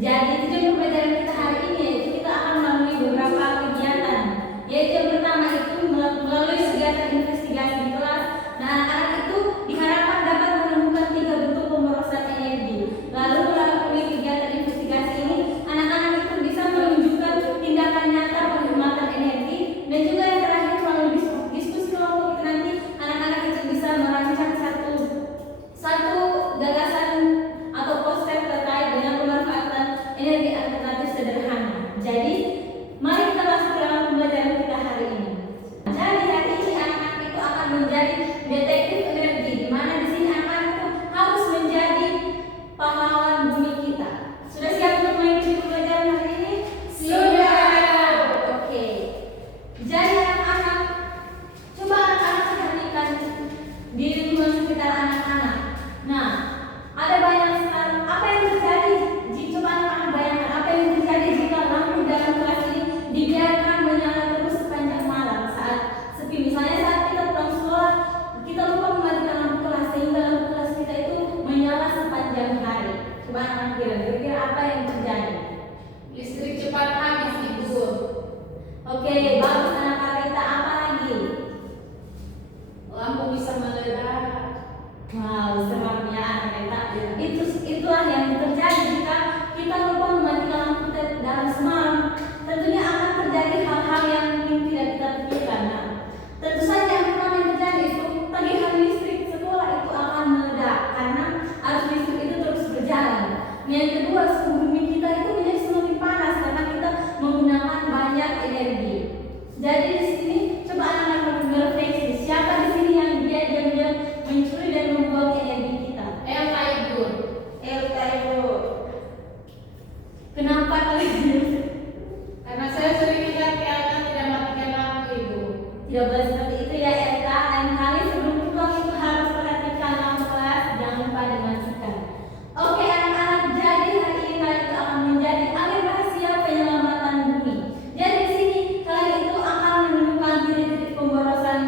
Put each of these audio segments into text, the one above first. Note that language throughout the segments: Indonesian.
Jadi tujuan pembelajaran kita hari ini yaitu kita akan melalui beberapa kegiatan. Yaitu yang pertama itu melalui kegiatan investigasi di kelas. Nah, anak-anak itu diharapkan dapat menemukan 3 bentuk pemborosan energi. Lalu melalui kegiatan investigasi ini, anak-anak itu bisa menunjukkan tindakan nyata penghematan energi. Dan juga yang terakhir melalui diskusi kelompok itu nanti anak-anak itu bisa merancang satu gagasan atau poster terkait dengan pemanfaatan energi alternatif sederhana. Jadi, mari kita masuk ke dalam pembelajaran kita hari ini. Jadi hari ini anak-anak itu akan menjadi detektif energi, di mana di sini anak-anak itu harus menjadi pahlawan bumi kita. Sudah siap untuk mengikuti pembelajaran hari ini? Sudah. Oke. Jadi anak-anak, coba anak-anak perhatikan di lingkungan sekitar anak-anak. Nah, ada banyak sekali apa yang terjadi. Coba anak-anak bayangkan apa yang terjadi jika lampu dalam kelas ini dibiarkan menyala terus sepanjang malam saat sepi. Misalnya saat kita pulang sekolah, kita lupa mematikan lampu kelas sehingga lampu kelas kita itu menyala sepanjang hari. Coba anak-anak kira-kira apa yang terjadi? Listrik cepat habis, Ibu. Oke, bagus anak Karita. Apa lagi? Lampu bisa meledak. Wow, seram ya anak Karita. Itulah yang terjadi jika kita lupa mematikan lampu dalam semalam. Tentunya akan terjadi hal-hal yang mungkin tidak kita pikirkan. Nah, tentu saja yang pertama yang terjadi itu tagihan listrik sekolah itu akan meledak karena arus listrik itu terus berjalan. Yang kedua, suhu bumi kita itu menjadi semakin panas karena kita menggunakan banyak energi. Jadi di sini coba anak-anak berefleksi, siapa di sini yang dia diam-diam mencuri dan membuang energi kita? Elta, Ibu. Elta, Ibu. Kenapa kalian? Karena saya sering lihat Elta tidak matikan lampu, Ibu. Tidak boleh seperti itu ya Elta. Lain kali sebelum pulang itu harus perhatikan lampu kelas, jangan lupa dimatikan. Oke anak-anak, jadi hari ini kalian itu akan menjadi agen rahasia penyelamatan bumi. Jadi di sini kalian itu akan menemukan titik-titik pemborosan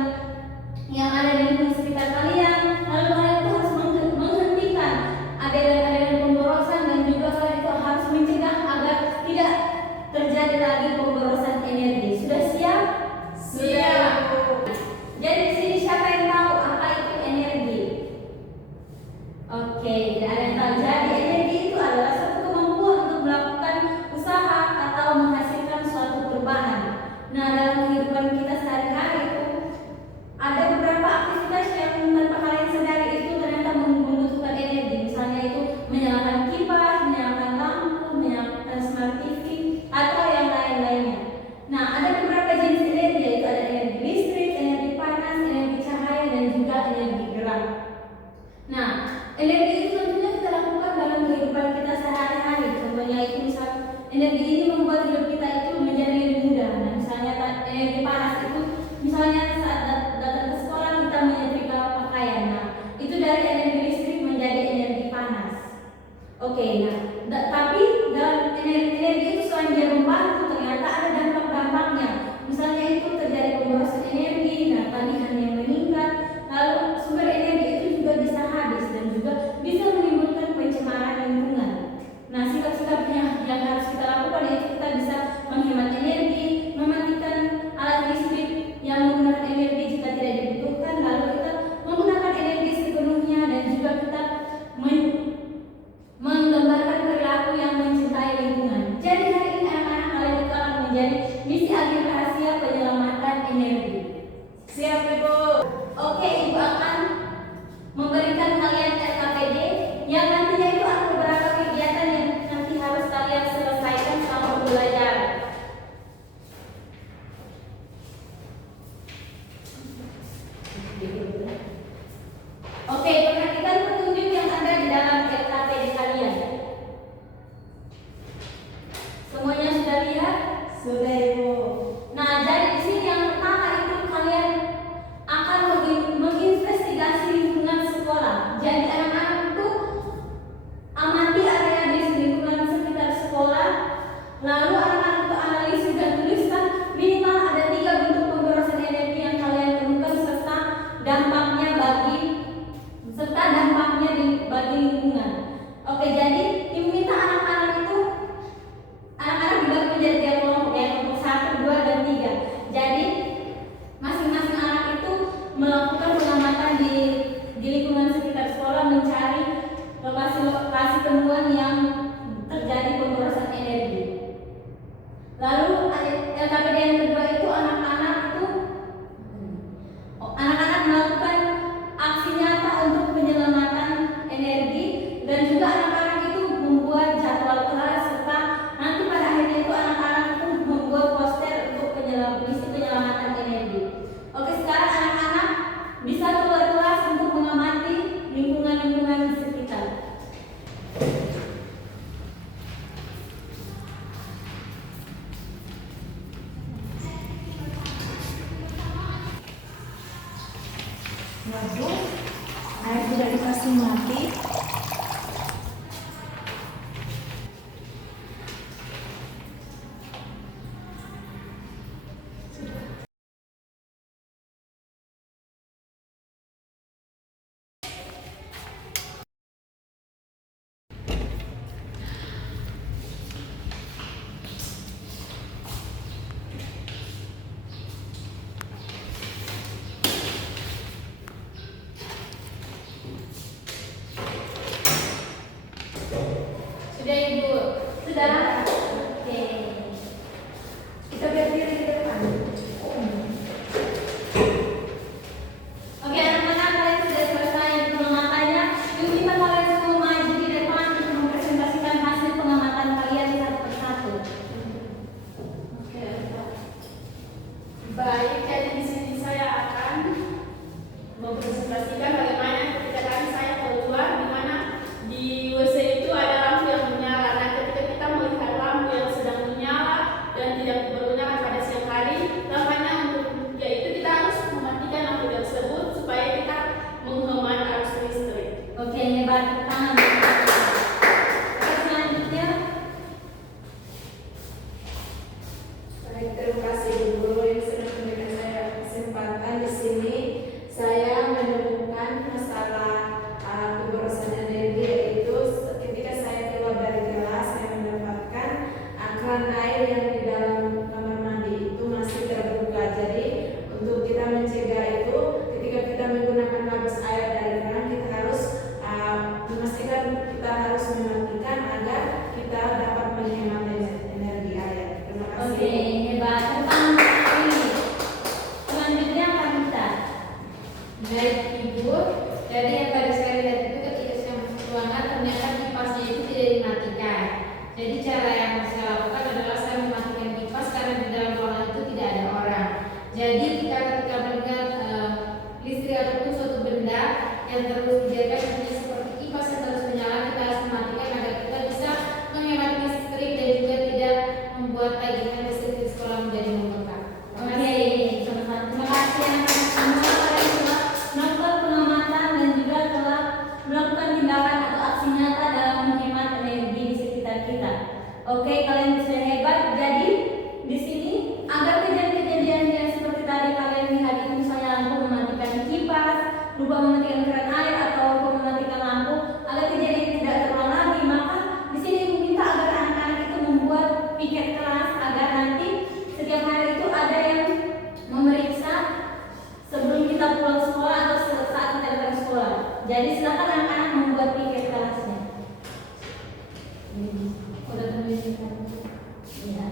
yang ada di lingkungan sekitar kalian. Lalu kalian itu harus menghentikan adegan-adegan pemborosan dan juga kalian itu harus mencegah agar tidak terjadi lagi pemborosan energi. Sudah siap? Siap. Jadi di sini siapa yang tahu apa itu energi? Oke, tidak ada yang tahu. Jadi energi itu adalah suatu kemampuan untuk melakukan usaha atau menghasilkan suatu perubahan. Nah, dalam kehidupan kita sehari-hari itu ada beberapa aktivitas yang tanpa kalian sadari itu ternyata membutuhkan energi. Misalnya itu menyalakan kipas, menyalakan lampu, menyalakan smart TV, atau yang lain-lainnya. Nah, ada beberapa jenis energi, yaitu ada energi listrik, energi panas, energi cahaya, dan juga energi gerak. Nah, energi itu tentunya kita lakukan dalam kehidupan kita sehari-hari. Contohnya itu misal energi ini membuat hidup kita itu menjadi lebih mudah. Nah, misalnya energi panas itu misalnya saat datang ke sekolah kita menyetrika pakaian. Nah, itu dari energi listrik menjadi energi panas. Oke, nah, tapi dalam energi itu selain dia membantu, ternyata ada dampak-dampaknya. Misalnya itu terjadi pemborosan energi, nah tagihan yang meningkat, lalu sumber energi itu juga bisa habis dan juga bisa menimbulkan pencemaran lingkungan. Nah, sikap-sikap yang harus kita lakukan yaitu kita bisa menghemat energi, mematikan alat listrik yang menggunakan energi jika tidak dibutuhkan, lalu kita menggunakan energi sepenuhnya dan juga kita menggambarkan perilaku yang mencintai lingkungan. Jadi hari ini anak-anak kalian itu akan menjadi misi agen rahasia penyelamatan energi. Sudah Ibu. Sudah? Oke. Kita lihat diri ke depan. Oke, anak-anak, kalian sudah selesai pengamatannya. Yuk kita kalian semua maju di depan untuk mempresentasikan hasil pengamatan kalian satu persatu. Oke. Baik, jadi di sini saya akan mempresentasikan bagaimana ketika tadi saya keluar, di mana di WC itu ada lampu yang menyala. Nah, ketika kita melihat lampu yang sedang menyala dan tidak bergunakan pada siang hari, makanya untuk yaitu kita harus mematikan lampu tersebut supaya kita menghemat arus listrik. Oke, hebat, tangan. Oke, selanjutnya. Baik, terima kasih Bu Guru yang sudah memberikan saya kesempatan di sini. Saya menemukan masalah keborosan energi, yaitu ketika saya keluar dari kelas saya mendapatkan keran air yang di dalam kamar mandi itu masih terbuka. Jadi untuk kita mencegah itu, ketika kita menggunakan habis air dari keran, kita harus memastikan kita harus mematikan agar kita dapat menghemat energi air. Terima kasih. Oke, hebat. Tangan sekali. Selanjutnya Kamita. Baik Ibu, jadi yang tadi saya lihat itu ketika saya masuk ruangan ternyata kipasnya itu tidak dimatikan. Jadi cara yang saya lakukan adalah saya mematikan kipas karena di dalam ruangan itu tidak ada orang. Jadi kita ketika melihat listrik ataupun suatu benda yang terus dibiarkan seperti kipas yang terus menyala, kita harus mematikan agar kita bisa menghemat listrik dan juga tidak membuat tagihan listrik di sekolah menjadi membengkak. Terima Oke, kasih. sama-sama. Terima kasih anak-anak semua. Kalian telah melakukan pengamatan dan juga telah melakukan tindakan atau aksi nyata dalam menghemat energi di sekitar kita. Oke, kalian sudah hebat. Jadi di sini agar kejadian-kejadian yang seperti tadi kalian lihat itu, misalnya lampu mematikan kipas, lupa mematikan keran air atau lupa mematikan lampu, agar kejadian tidak terulang lagi, maka di sini Ibu minta agar anak-anak itu membuat piket kelas agar nanti setiap hari itu ada yang memeriksa sebelum kita pulang sekolah atau saat kita datang sekolah. Jadi silakan anak-anak membuat piket kelasnya. Udah terlihat. Ya.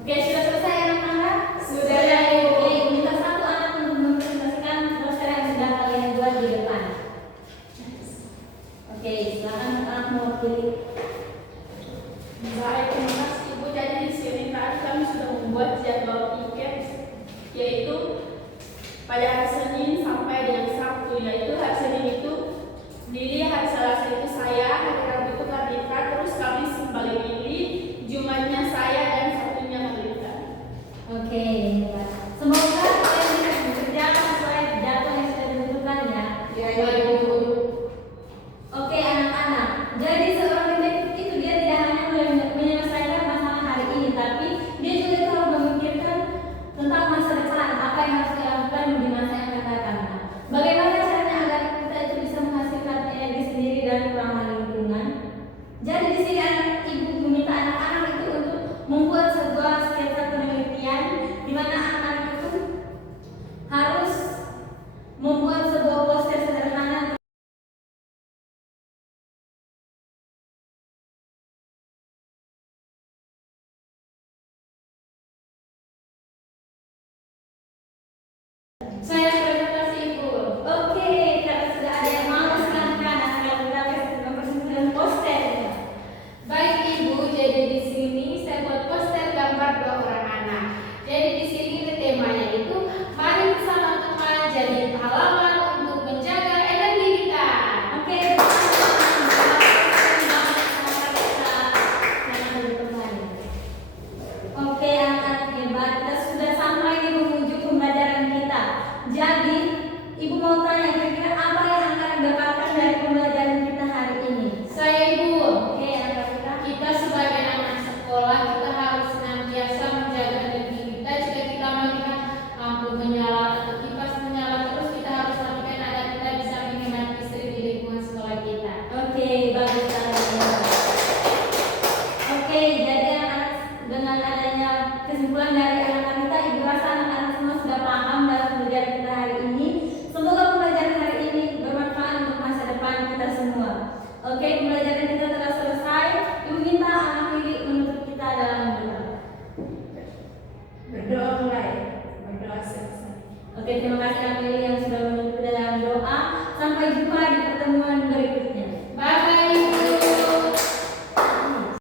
Oke, sudah selesai anak-anak? Sudah. Oke, minta satu anak untuk mempresentasikan poster yang sudah kalian buat di depan. Oke, silakan anak mewakili. Baik, terima kasih Ibu. Jadi di sini tadi kami sudah membuat jadwal piket, yaitu pada hari Senin sampai dengan Sabtu. Yaitu hari Senin itu Lili, hari Selasa itu saya, hari Rabu itu Kartika, terus Kamis kembali Lili, Jumatnya saya dan Sabtunya Kartika. Oke, hebat. Semoga kalian bisa bekerja sesuai jadwal yang sudah ditentukan ya. Ya, Ibu. Oke anak-anak, jadi seorang detektif itu dia tidak hanya menyelesaikan masalah hari ini, tapi dia juga selalu memikirkan tentang masa depan, apa yang harus dilakukan di masa yang akan datang. Bagaimana caranya agar kita itu bisa menghasilkan energi sendiri dan Oke, terima kasih Amelia.